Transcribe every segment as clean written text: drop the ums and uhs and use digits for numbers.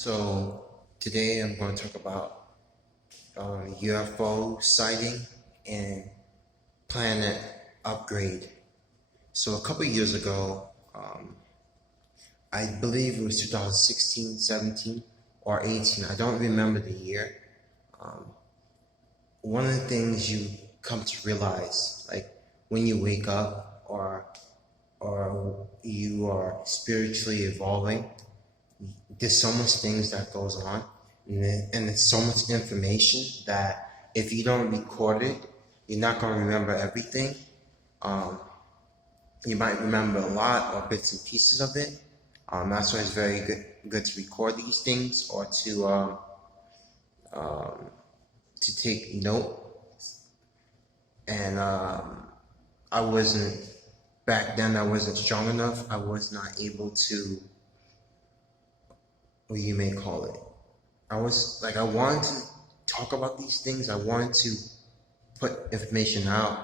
So today I'm going to talk about UFO sighting and planet upgrade. So a couple years ago, I believe it was 2016, 17, or 18. I don't remember the year. Um, One of the things you come to realize, like when you wake up or you are spiritually evolving, there's so much things that goes on, and there's so much information that if you don't record it, you're not going to remember everything. Um, you might remember a lot or bits and pieces of it. That's why it's very good to record these things or to take note. And I wasn't back then. I wasn't strong enough. I was not able to, what you may call it. I wanted to talk about these things. I wanted to put information out.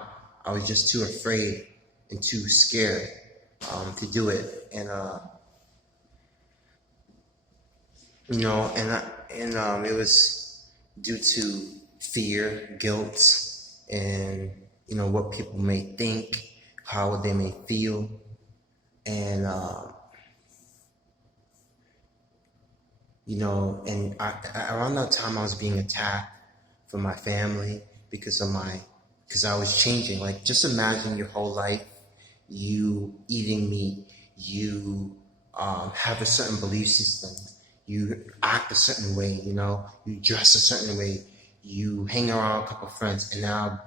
I was just too afraid and too scared to do it. And it was due to fear, guilt, and what people may think, how they may feel, and around that time I was being attacked from my family because I was changing. Like, just imagine your whole life, you eating meat, you have a certain belief system, you act a certain way, you dress a certain way, you hang around a couple of friends, and now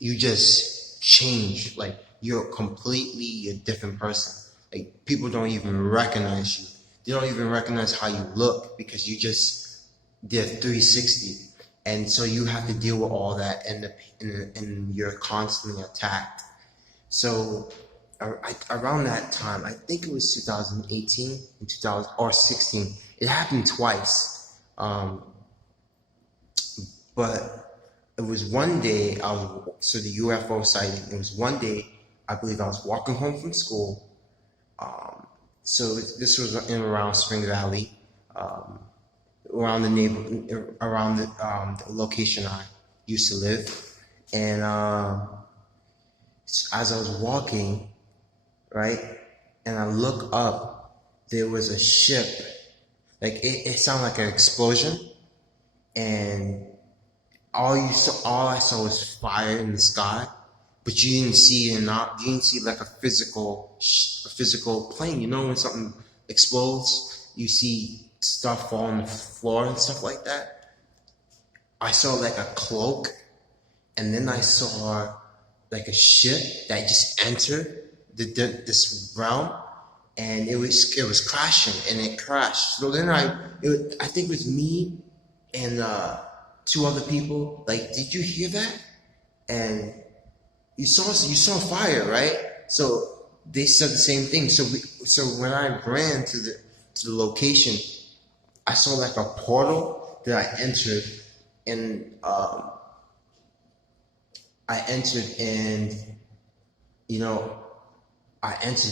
you just change. Like, you're completely a different person. Like, people don't even recognize you. They don't even recognize how you look because you just did 360. And so you have to deal with all that, and you're constantly attacked. So around that time, I think it was 2018 and 2016. It happened twice. But it was one day the UFO sighting. It was one day, I believe I was walking home from school. So this was in around Spring Valley, around the location I used to live. And as I was walking, right, and I look up, there was a ship. Like, it sounded like an explosion, and all I saw was fire in the sky, but you didn't see like a physical plane. When something explodes, you see stuff fall on the floor and stuff like that. I saw like a cloak, and then I saw like a ship that just entered this realm, and it was crashing, and it crashed. So then I think it was me and two other people. Like, did you hear that? And you saw fire, right? So they said the same thing. So when I ran to the location, I saw like a portal that I entered, and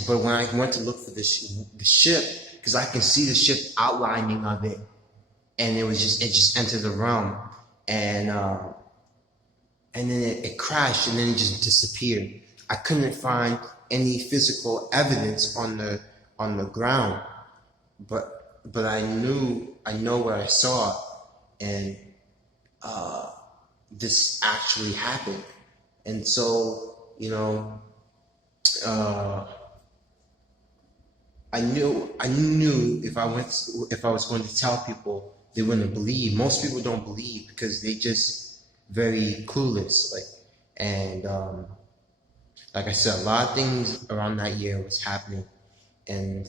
but when I went to look for the ship, because I can see the ship outlining of it, and it just entered the realm, and then it crashed, and then it just disappeared. I couldn't find any physical evidence on the ground, but I know what I saw, and this actually happened. And so I knew if I was going to tell people, they wouldn't believe. Most people don't believe because they just very clueless. Like I said, a lot of things around that year was happening, and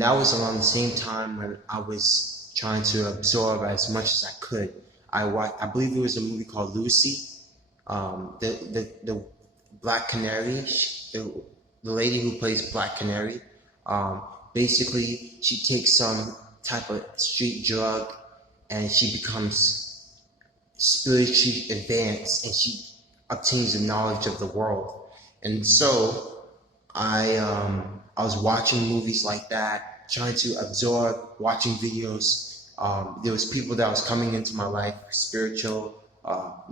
that was around the same time when I was trying to absorb as much as I could. I believe it was a movie called Lucy. The Black Canary, the lady who plays Black Canary, basically she takes some type of street drug, and she becomes spiritually advanced, and she obtains the knowledge of the world. And so I was watching movies like that, trying to absorb, watching videos. There was people that was coming into my life, spiritual,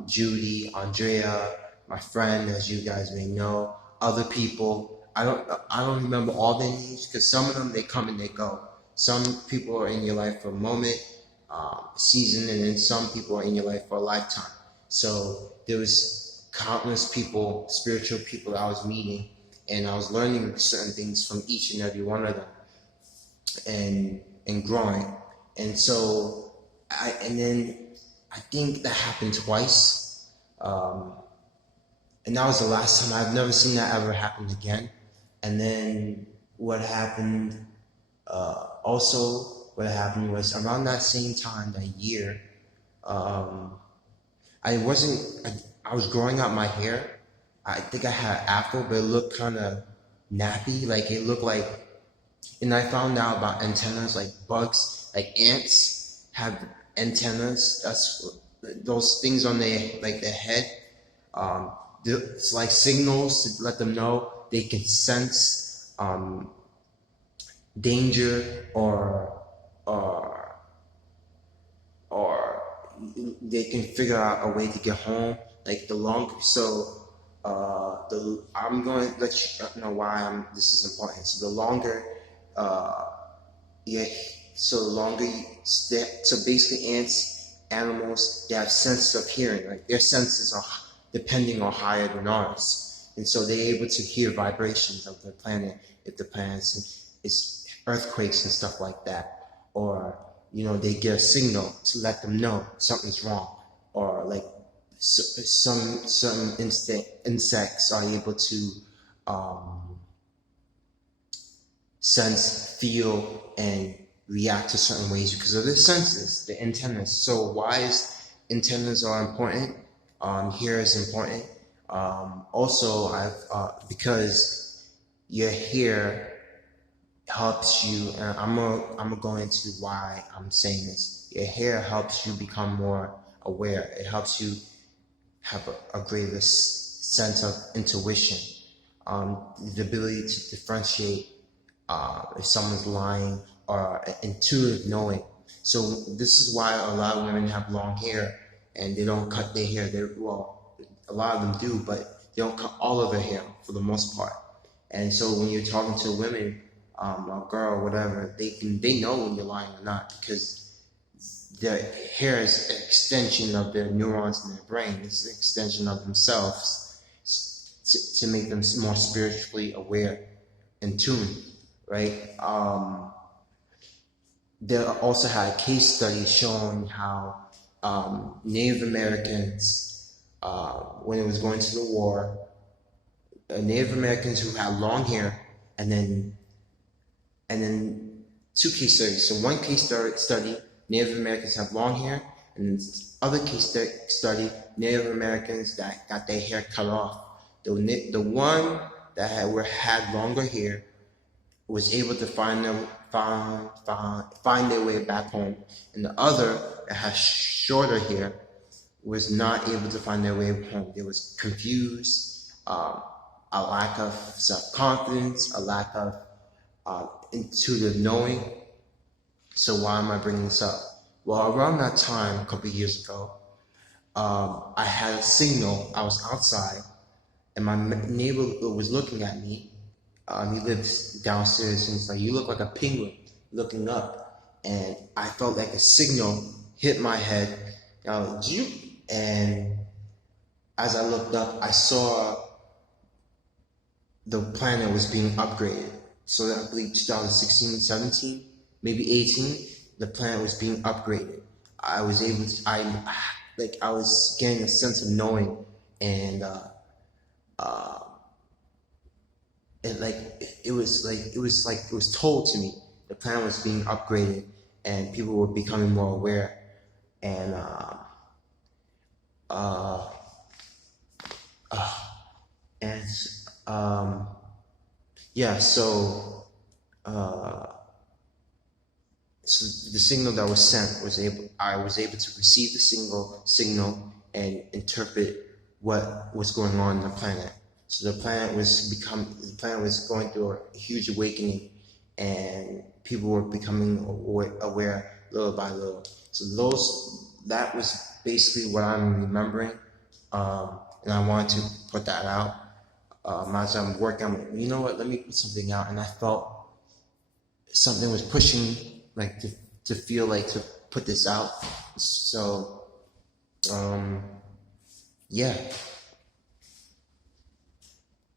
Judy, Andrea, my friend, as you guys may know, other people. I don't remember all their names because some of them they come and they go. Some people are in your life for a moment, season, and then some people are in your life for a lifetime. So there was countless people, spiritual people that I was meeting, and I was learning certain things from each and every one of them, and growing. And so I think that happened twice, and that was the last time. I've never seen that ever happen again. And then what happened? What happened was around that same time, that year. I wasn't. I was growing out my hair. I think I had an afro, but it looked kind of nappy. Like it looked like. And I found out about antennas, like bugs, like ants have antennas. That's those things on their head. It's like signals to let them know they can sense danger or or they can figure out a way to get home. Like the longer, so I'm going to let you know why this is important. So the longer, yeah. So the longer, so basically animals, they have senses of hearing. Like their senses are depending on higher than ours, and so they're able to hear vibrations of the planet. If the planet's it's earthquakes and stuff like that, or they get a signal to let them know something's wrong, or like some insects are able to sense, feel, and react to certain ways because of their senses, the antennas. So why is antennas are important? Here is important. Also, because your hair helps you, and I'm gonna go into why I'm saying this. Your hair helps you become more aware. It helps you have a greater sense of intuition, the ability to differentiate if someone's lying, or intuitive knowing. So this is why a lot of women have long hair and they don't cut their hair. Well, a lot of them do, but they don't cut all of their hair for the most part. And so when you're talking to women, a girl, or whatever, they know when you're lying or not, because their hair is an extension of their neurons in their brain. It's an extension of themselves to make them more spiritually aware and tuned, right? There also had a case study showing how Native Americans, when it was going to the war, Native Americans who had long hair, and then two case studies. So one case study, Native Americans have long hair, and then other case study, Native Americans that got their hair cut off. The one that had longer hair was able to find their way back home, and the other that had shorter hair was not able to find their way home. They was confused, a lack of self-confidence, a lack of intuitive knowing. So why am I bringing this up? Well, around that time, a couple of years ago, I had a signal. I was outside, and my neighbor was looking at me. He lives downstairs, and he's like, "You look like a penguin looking up." And I felt like a signal hit my head. And as I looked up, I saw the planet was being upgraded. So I believe 2016, 17, maybe 18, the planet was being upgraded. I was getting a sense of knowing, and it was told to me the planet was being upgraded and people were becoming more aware. And yeah, so the signal that was sent I was able to receive the signal and interpret what was going on in the planet. So the planet was going through a huge awakening, and people were becoming aware little by little. So that was basically what I'm remembering, and I wanted to put that out. As I'm working, you know what? Let me put something out, and I felt something was pushing, like to feel like to put this out. So, yeah.